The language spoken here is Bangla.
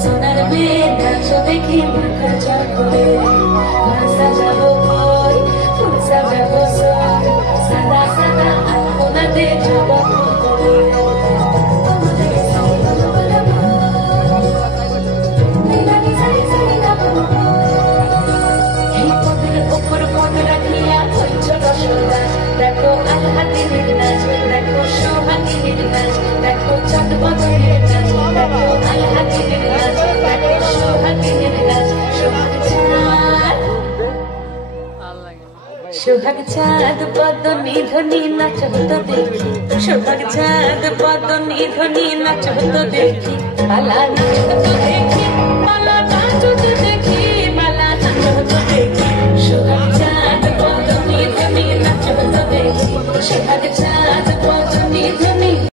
সোনার মেয়ে নাচ দেখি মাথা চাপ করে সাজাবো ঘর ফুল সাজাবো সব সাদা সাদা আলপনাতে জবা ফুল এই পদের উপর পদ রাখিয়া হইছ রসদা দেখো আলহাতির নাচ দেখো সোহাগীর নাচ দেখো চাঁদ বদলের নাচ দেখো আলহাতির নাচ দেখো সোহাগীর নাচ সোহাগ চাঁদ পদ নিধনি নাচ হতো দেখি সোহাগ চাঁদ পদ নিধনি নাচ হতো দেখি পালা নাচ হতো দেখি পালা নাচ হতো দেখি পালা নাচ হতো দেখি সোহাগ চাঁদ পদ নিধনি নাচ হতো দেখি সোহাগ চাঁদ